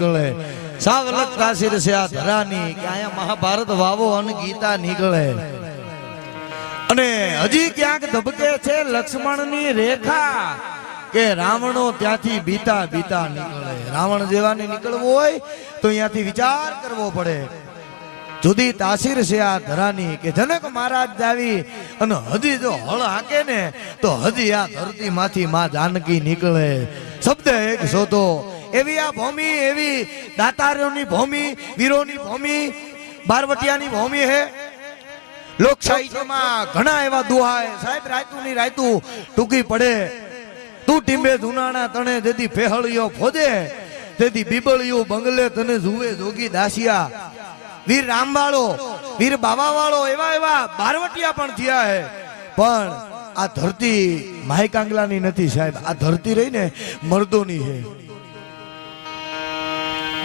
નીકળે. સાવ અલગ તાસીર ધરાની કે અહીંયા મહાભારત વાવો અને ગીતા નીકળે. અને હજી ક્યાંક ધબકે છે લક્ષ્મણની રેખા કે રાવણો ત્યાંથી બીતા બીતા નીકળે. રાવણ જેવાને નીકળવું હોય તો અહીંયાથી વિચાર કરવો પડે. જુદી તાસીર છે આ ધરાની કે જનક મહારાજ જાવી અને હજી જો હળ હાકે ને તો હજી આ ધરતીમાંથી માં જાનકી નીકળે. શબ્દ એક શોધો એવી આ ભૂમિ, એવી દાતારોની ભૂમિ, વીરોની ભૂમિ, બારવટિયાની ભૂમિ હે. લોક સાહિત્યમાં ઘણા એવા દુહાય સાહેબ રાયતું ની રાયતું ટૂંકી પડે. તું ટીંબે ધુનાણા તણે જેથી ફેહળિયો ફોજે તેથી બીબળિયું બંગલે તને જુએ જોગી દાસિયા. વીર રામ વાળો વીર બાવાવાળો એવા એવા બારવટિયા પણ થયા હે. પણ આ ધરતી માય કાંગલાની નથી સાહેબ. આ ધરતી રહી ને મર્દોની છે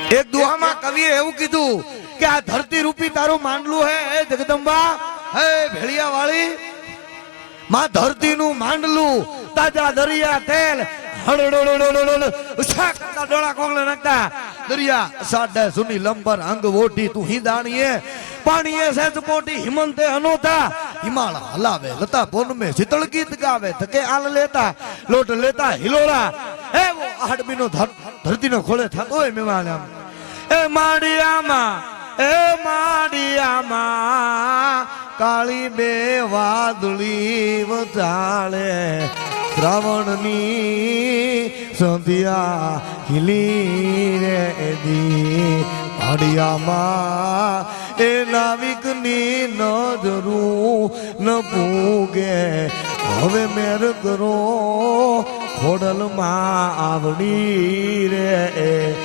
એક દુહામાં કવિએ એવું કીધું કે આ ધરતી રૂપી તારું માંડલું હે જગદંબા, હે ભેળિયા વાળી માં ધરતીનું માંડલું, તાજા દરિયા તેલ ડોળા કોગળે નાખતા. દરિયા સાડે સુની લંબર અંગ વોટી તું હિંદાણીએ, પાણીએ હિમંતે અનોતા હિમાળ હલાવે, લતા પોનમે શીતળ ગીત ગાવે થકે આલ લેતા, લોટ લેતા હિલોળા આડમી નો ધરતી ધરતીનો ખોળે થતો હોય મેવાણ આમ. એ માડિયામાં એ માડિયામાં કાળી બે વાદળી વચાળે શ્રાવણની સંધ્યા ખીલી રે દી માડિયામાં એ નાવિકની નજરું ન પૂગે. હવે મેર કરો ખોડલમાં આવડી રે.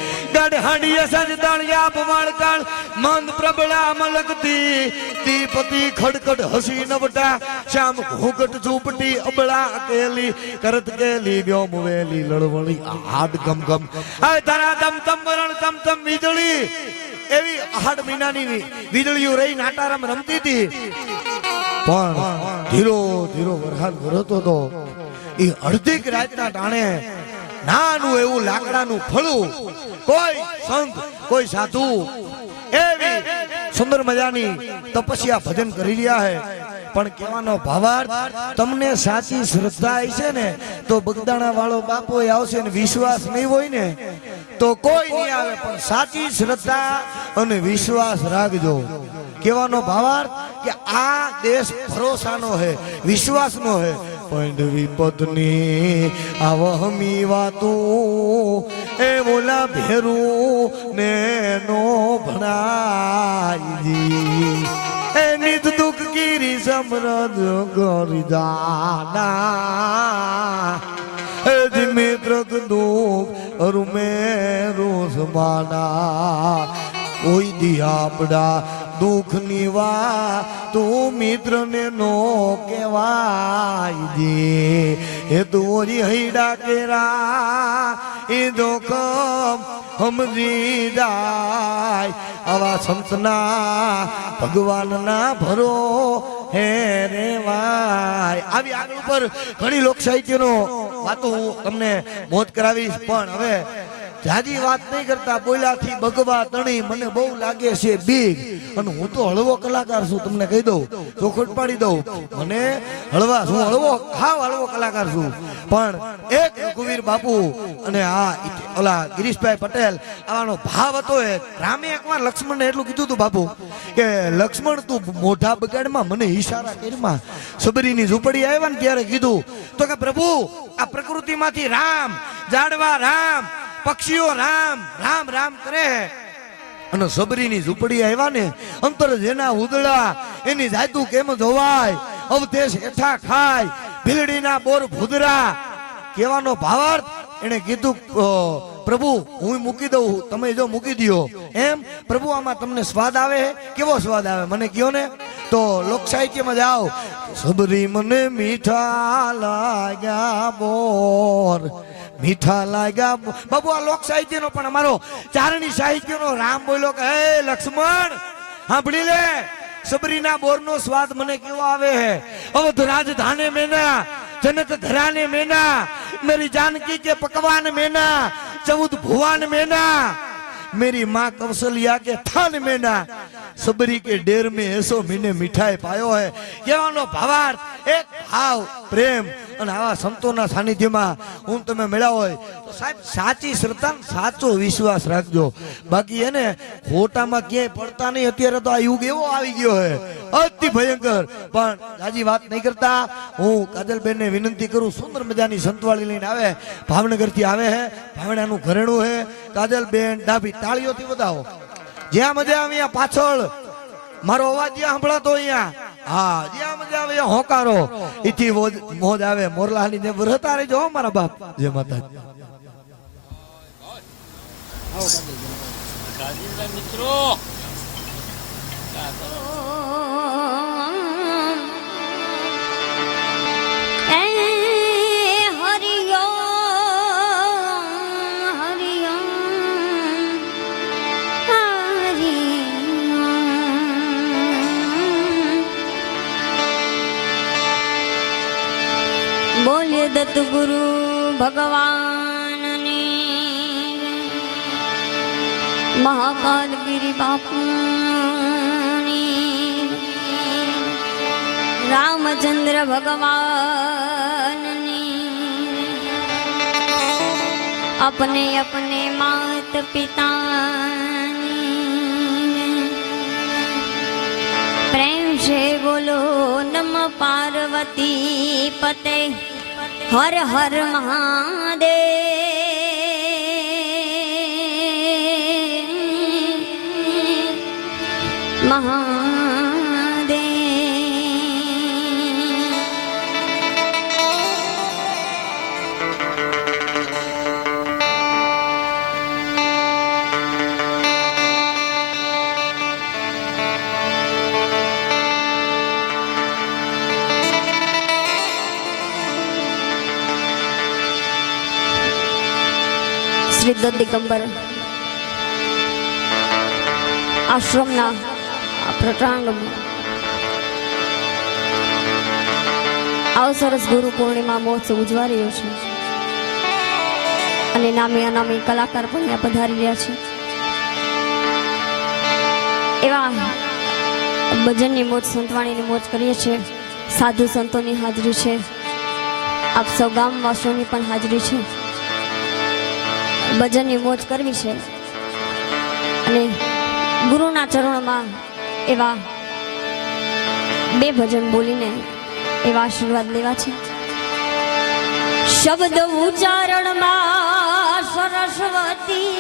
ગઢ હાંડિયા સજ દળિયા પવાળકાળ મંદ પ્રબળા મલકતી તીપતિ ખડખડ હસી નવટા, શ્યામ ઘોઘટ ઝૂપટી અબળા કેલી કરત કેલી વ્યોમ વેલી લળવણી હાડ ગમ ગમ આ તારા તમ તમ વરણ તમ તમ વીજળી, એવી આહાડ મહિનાની વીજળીઓ રહી નાટારામ રમતી હતી. પણ ધીરો ધીરો વરસાદ વરસતો હતો એ અડધી રાતના ટાણે નાનું એવું લાકડાનું ફળું. કોઈ સંત, કોઈ સાધુ. એવી સુંદર મજાની તપસ્યા ભજન કરી રહ્યા છે. પણ કહેવાનો ભાવાર્થ, તમને સાચી શ્રદ્ધા આવી છે ને, તો બગદાણા વાળો બાપો આવશે ને વિશ્વાસ નહીં હોય ને, તો કોઈ નહીં આવે. પણ સાચી શ્રદ્ધા અને વિશ્વાસ રાખજો. કહેવાનો ભાવાર્થ કે આ દેશ ભરોસાનો હે વિશ્વાસનો હે પંડવી પત્ની આવમી વાતું. એ બોલા ભેરું ને નો ભણાઈ એ નિત દુઃખ કીરી સમરદ કરી દાના. એ જી મિત્ર દુઃખ રૂમે રોષ માના કોઈ દિયાપડા દુઃખ વા તું મિત્ર ને કેવાય દે. એ દોરી હૈડા કેરા, એ જોખમ સમજી જાય. આવા સંતના ભગવાનના ભરો હે રે વાય. આવી આગળ ઉપર ઘણી લોક સાહિત્યનો વાતો હું તમને મોત કરાવીશ, પણ હવે જાજી વાત નહીં કરતા બોલ્યાથી બગવા તણી, મને બહુ લાગે છે બીક. અને હું તો હળવો કલાકાર છું, તમને કહી દઉં ચોખટ પાડી દઉં. મને હળવા, હું હળવો, ખાવ હળવો કલાકાર છું. પણ એક રઘુવીર બાપુ અને આ ઓલા ગિરીશભાઈ પટેલ, આવાનો ભાવ હતો એ, રામે એકવાર લક્ષ્મણને એટલું કીધું હતું બાપુ, કે લક્ષ્મણ, તું મોઢા બગાડમાં મને ઈશારા કરીમાં સબરીની ઝૂંપડી આવ્યા ને ત્યારે કીધું, તો કે પ્રભુ, આ પ્રકૃતિમાંથી રામ, જાડવા રામ પક્ષીઓ રામ રામ રામ કરે અને સબરીની ઝૂંપડી આવ્યા ને, અંતર જેના ઉદળા, એની જાતું કેમ જોવાય અવદેશ હેઠા ખાય, ભીલડીના બોર ભૂદરા. કહેવાનો ભાવાર્થ એને કીધું પ્રભુ, હું મૂકી દઉં, તમે જો મૂકી દો એમ, પ્રભુ, આમાં તમને સ્વાદ આવે કેવો સ્વાદ આવે? મને કયો ને? તો લોક સાહિત્યમાં જાઓ? સબરી મને મીઠા લાગ્યા બોર. મીઠા લાગ્યા. બાબુ, આ લોક સાહિત્યનો પણ અમારો ચારણી સાહિત્યનો રામ બોલ્યો કે, હે લક્ષ્મણ, સાંભળી લે, સબરીના બોર નો સ્વાદ મને કેવો આવે હે? અવધ રાજધાને મેના જનત ધરાને મેના, મેરી જાનકી કે પકવાન મેના, ચૌદ ભુવાન મેના मेरी माँ कौशल्या के थान में ना, सबरी के डेर में ऐसो मीने मिठाई पायो है। કહેવાનો ભાવાર્થ એક ભાવ પ્રેમ અને આવા સંતોના સાનિધ્યમાં હું તમે મળ્યા હોય તો સાહેબ સાચી શ્રદ્ધા સાચો વિશ્વાસ રાખજો બાકી એને ખોટામાં ક્યાંય પડતા નહીં અત્યારે તો આ યુગ એવો આવી ગયો છે અતિ ભયંકર પણ જાજી વાત નહીં કરતા હું કાજલબેનને વિનંતી કરું સુંદર મજાની સંતવાળી લઈને આવે ભાવનગરથી આવે છે ભાવણાનું ઘરેણું છે કાજલબેન ડાભી તાળીઓથી વધાવો. જ્યાં મજા આવે અહીંયા પાછળ. મારો અવાજ જ્યાં સંભળાતો અહીંયા. હા જ્યાં મજા આવે ત્યાં હોકારો. ઈથી મોજ આવે. મોરલાની જે વ્રતા રહેજો જો મારા બાપ. જે માતા મિત્રો. સદગુરુ ભગવાનને મહાકાલ ગિરી બાપુ રામચંદ્ર ભગવાનને અપને અપને માત પિતા પ્રેમ છે બોલો નમ પાર્વતી પતે હર હર મહાદેવ મહા દત્ત દિગંબર આશ્રમના પ્રટાંગમાં આવો સરસ ગુરુ પૂર્ણિમા મહોત્સવ ઉજવા રહ્યો છે. અને નામી અનામી કલાકાર પણ અહીંયા પધારી રહ્યા છે. એવા ભજનની મોજ, સંતવાણીની મોજ કરીએ છીએ. સાધુ સંતોની હાજરી છે. આપ સૌ ગામવાસીઓની પણ હાજરી છે. ભજનની મોજ કરવી છે. અને ગુરુના ચરણોમાં એવા બે ભજન બોલીને એવા આશીર્વાદ લેવા છે. શબ્દ ઉચ્ચારણમાં સરસ્વતી.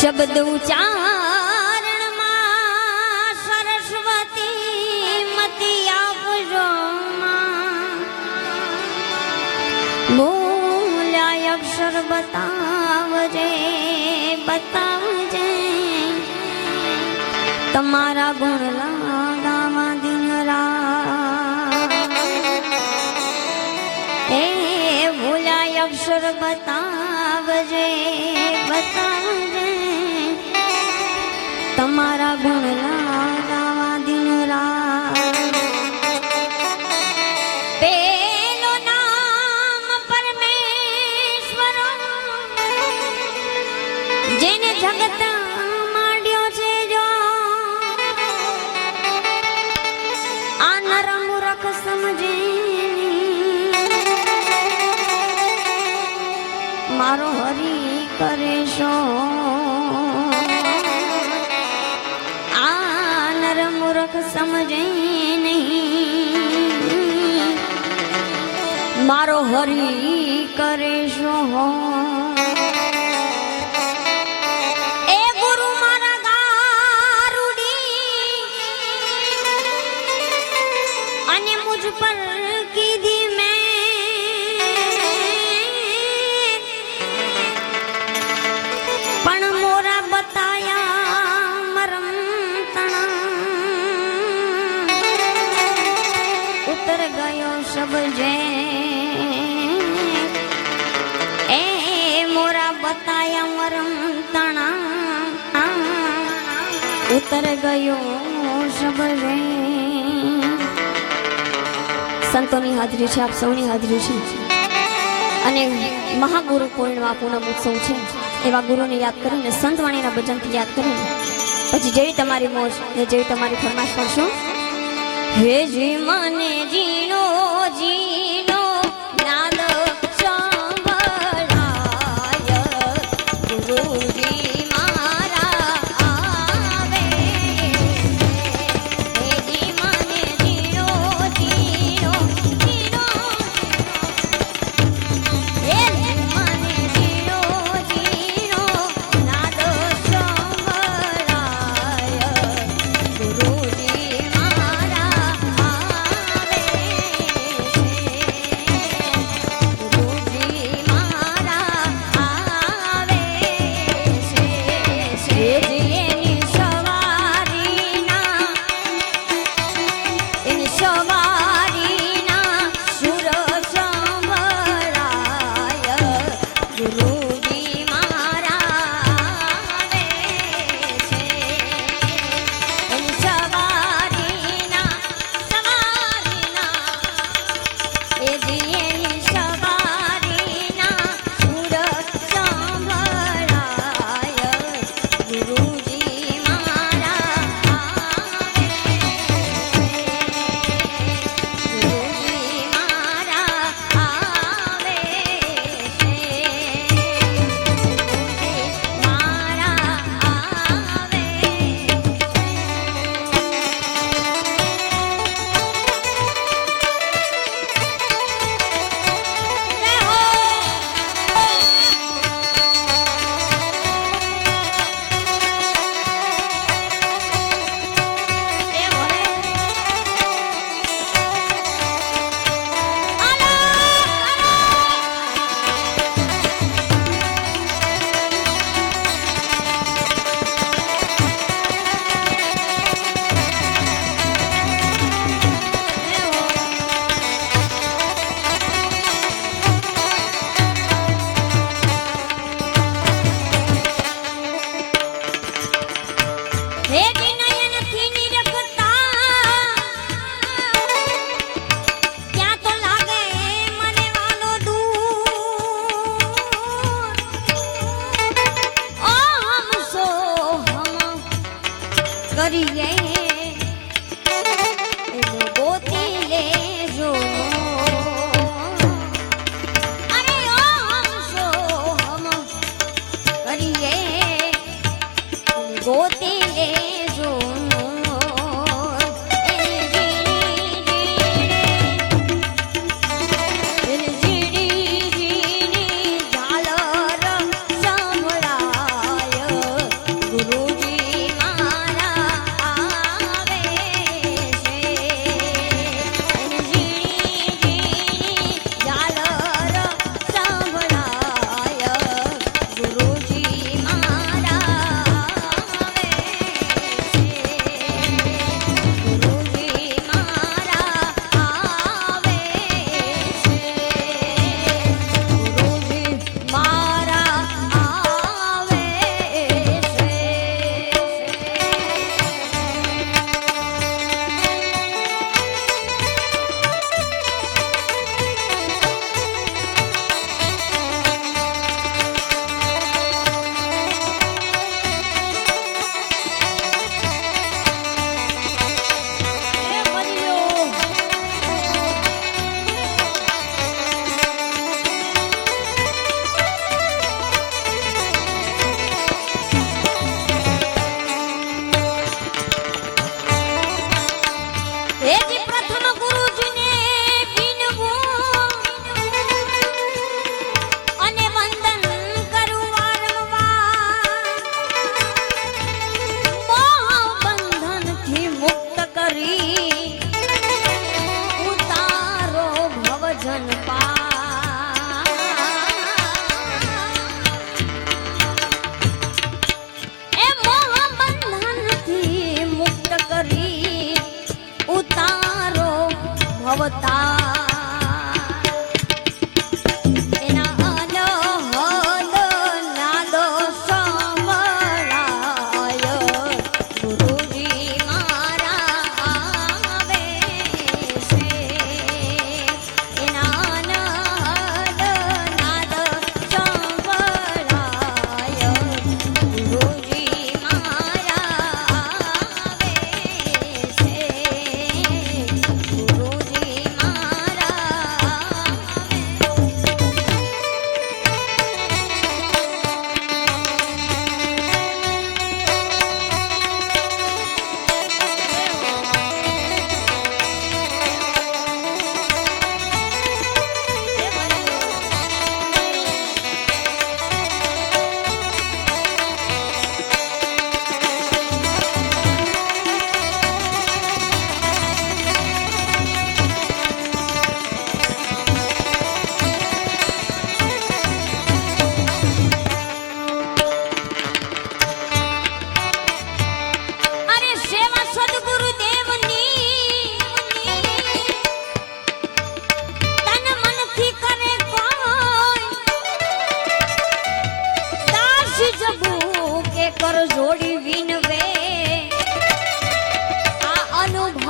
શબ્દ ઉચ્ચારણમાં બતાવજે બતાવજે. તમારા ગુણ લાગાવા દિન રા એ ભૂલાય અક્ષર બતાવજે મારો હરી શો એ ગુરુ અને પર કીધી મેં. પણ મોરા બતાયા મરમ તણા. ઉતર ગયો સબજે એ ઉતર ગયો શબરે. સંતોની હાજરી છે, આપ સૌની હાજરી છે. અને મહાગુરુ પૂર્ણિમા પૂનમ ઉત્સવ છે. એવા ગુરુને યાદ કરીને, સંતવાણીના ભજનથી યાદ કરીને, પછી જેવી તમારી મોજ ને જેવી તમારી ફરમાશ કરશો. હે જી મને જી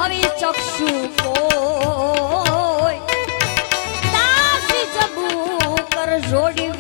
હરી ચક્ષુ કોઈ દાસી જબુ કર જોડી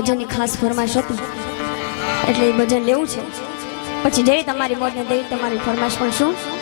ભજનની ખાસ ફરમાશ હતી. એટલે એ ભજન લેવું છે. પછી જેવી તમારી મોજને દઈ તમારી ફરમાશ પણ શું?